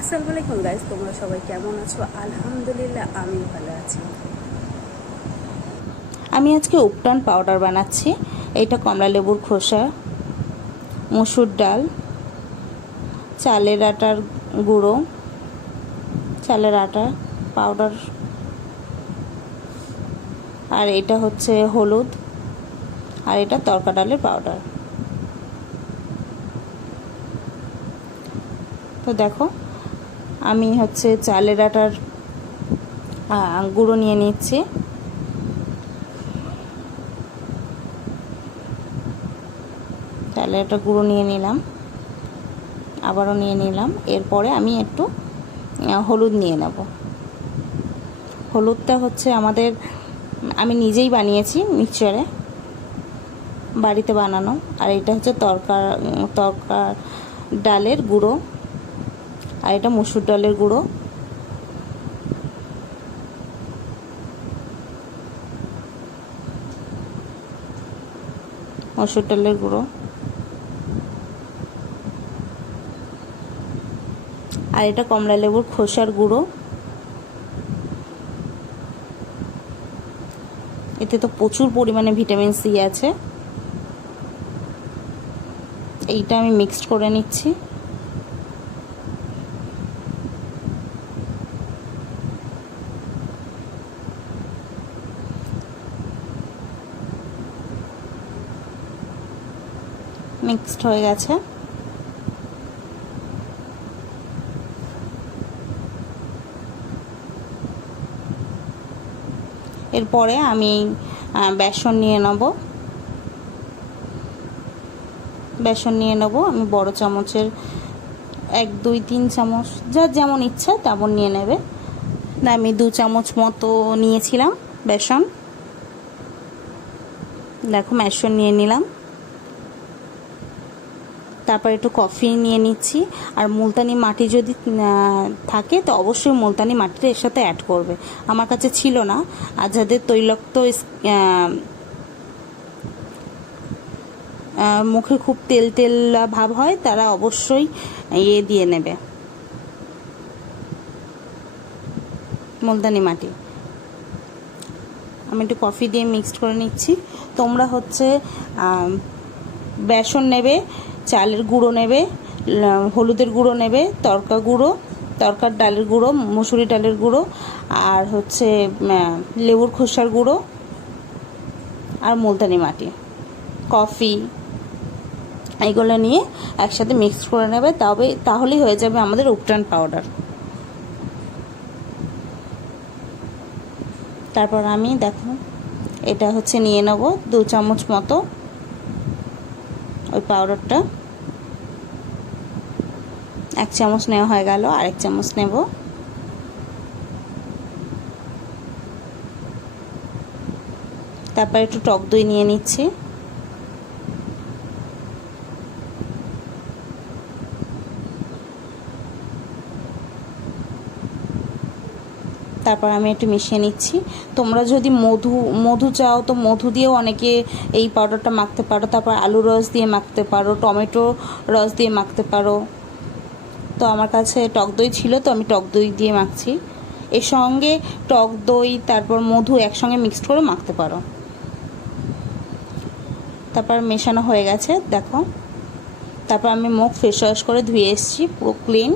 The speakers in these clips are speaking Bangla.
আসসালামু আলাইকুম গাইস, তোমরা সবাই কেমন আছো? আলহামদুলিল্লাহ আমি ভালো আছি। আমি আজকে উপটান পাউডার বানাচ্ছি। এটা কমলা লেবুর খোসা, মসুর ডাল, চালের আটার গুঁড়ো, চালের আটা পাউডার, আর এটা হচ্ছে হলুদ, আর এটা তরকা ডালের পাউডার। তো দেখো, আমি হচ্ছে চালের আটার গুঁড়ো নিয়ে নিচ্ছি। চালের আটার গুঁড়ো নিয়ে নিলাম, আবারও নিয়ে নিলাম। এরপরে আমি একটু হলুদ নিয়ে নেব। হলুদটা হচ্ছে আমি নিজেই বানিয়েছি মিক্সচারে, বাড়িতে বানানো। আর এটা হচ্ছে তরকা ডালের গুঁড়ো, আর এটা মসুর ডালের গুঁড়ো। মসুর ডালের গুঁড়ো, আর এটা কমলা লেবুর খোসার গুঁড়ো। এতে তো প্রচুর পরিমাণে ভিটামিন সি আছে। এইটা আমি মিক্সড করে নিচ্ছি। মিক্সড হয়ে গেছে। এরপরে আমি বেসন নিয়ে নেব। আমি বড় চামচের 1-2-3 চামচ, যার যেমন ইচ্ছা তেমন নিয়ে নেবে। আমি 2 চামচ মতো নিয়েছিলাম বেসন। দেখো, বেসন নিয়ে নিলাম। তারপর একটু কফি নিয়ে নিচ্ছি। আর মুলতানি মাটি যদি থাকে তো অবশ্যই মুলতানি মাটিটা এর সাথে অ্যাড করবে। আমার কাছে ছিল না। আর যাদের তৈলাক্ত মুখে খুব তেল তেল ভাব হয় তারা অবশ্যই দিয়ে নেবে মুলতানি মাটি। আমি একটু কফি দিয়ে মিক্সড করে নিচ্ছি। তোমরা হচ্ছে বেসন নেবে, চালের গুঁড়ো নেবে, হলুদের গুঁড়ো নেবে, তরকার ডালের গুঁড়ো, মসুরি ডালের গুঁড়ো, আর হচ্ছে লেবুর খোসার গুঁড়ো, আর মুলতানি মাটি, কফি, এইগুলো নিয়ে একসাথে মিক্স করে নেবে। তাহলেই হয়ে যাবে আমাদের উপটান পাউডার। তারপর আমি দেখো এটা হচ্ছে নিয়ে নেব 2 চামচ মতো ওই পাউডারটা। 1 চামচ নেওয়া হয়ে গেল, আর 1 চামচ নেব। তারপর একটু টক দই নিয়ে নিচ্ছি। তারপর আমি একটু মিশিয়ে নিচ্ছি। তোমরা যদি মধু চাও তো মধু দিয়েও অনেকে এই পাউডারটা মাখতে পারো। তারপর আলু রস দিয়ে মাখতে পারো, টমেটো রস দিয়ে মাখতে পারো। তো আমার কাছে টক দই ছিল, তো আমি টক দই দিয়ে মাখছি। এর সঙ্গে টক দই তারপর মধু একসঙ্গে মিক্সড করে মাখতে পারো। তারপর মেশানো হয়ে গেছে দেখো। তারপর আমি মুখ ফেস ওয়াশ করে ধুয়ে এসেছি পুরো ক্লিন।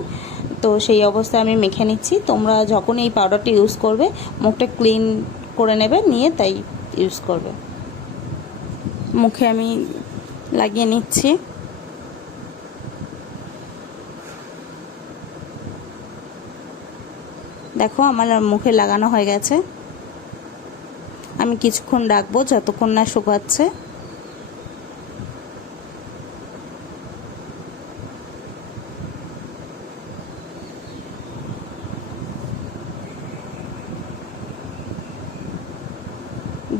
তো সেই অবস্থায় আমি মেখে নিচ্ছি। তোমরা যখন এই পাউডারটা ইউজ করবে মুখটা ক্লিন করে নেবে, নিয়ে তাই ইউজ করবে। মুখে আমি লাগিয়ে নিচ্ছি। দেখো, আমার মুখে লাগানো হয়ে গেছে। আমি কিছুক্ষণ রাখবো যতক্ষণ না শুকাচ্ছে।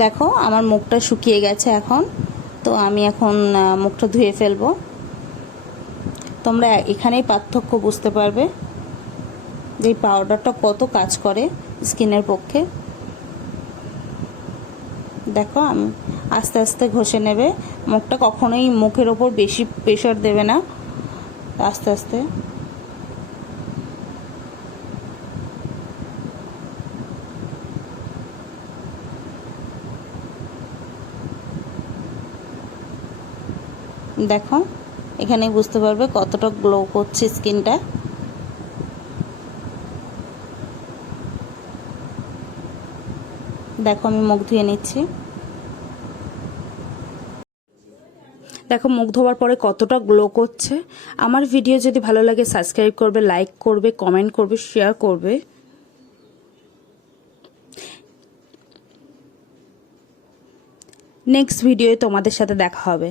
দেখো, আমার মুখটা শুকিয়ে গেছে এখন। তো আমি এখন মুখটা ধুয়ে ফেলবো। তোমরা এখানেই পার্থক্য বুঝতে পারবে যে এই পাউডারটা কত কাজ করে স্কিনের পক্ষে। দেখো, আমি আস্তে আস্তে ঘষে নেবে। মুখটা কখনোই মুখের ওপর বেশি প্রেশার দেবে না, আস্তে আস্তে। দেখো এখানেই বুঝতে পারবে কতটা গ্লো করছে স্কিনটা। দেখো আমি মুখ ধুয়ে নিচ্ছি। দেখো মুখ ধোয়ার পরে কতটা গ্লো করছে। আমার ভিডিও যদি ভালো লাগে সাবস্ক্রাইব করবে, লাইক করবে, কমেন্ট করবে, শেয়ার করবে। নেক্সট ভিডিওয়ে তোমাদের সাথে দেখা হবে।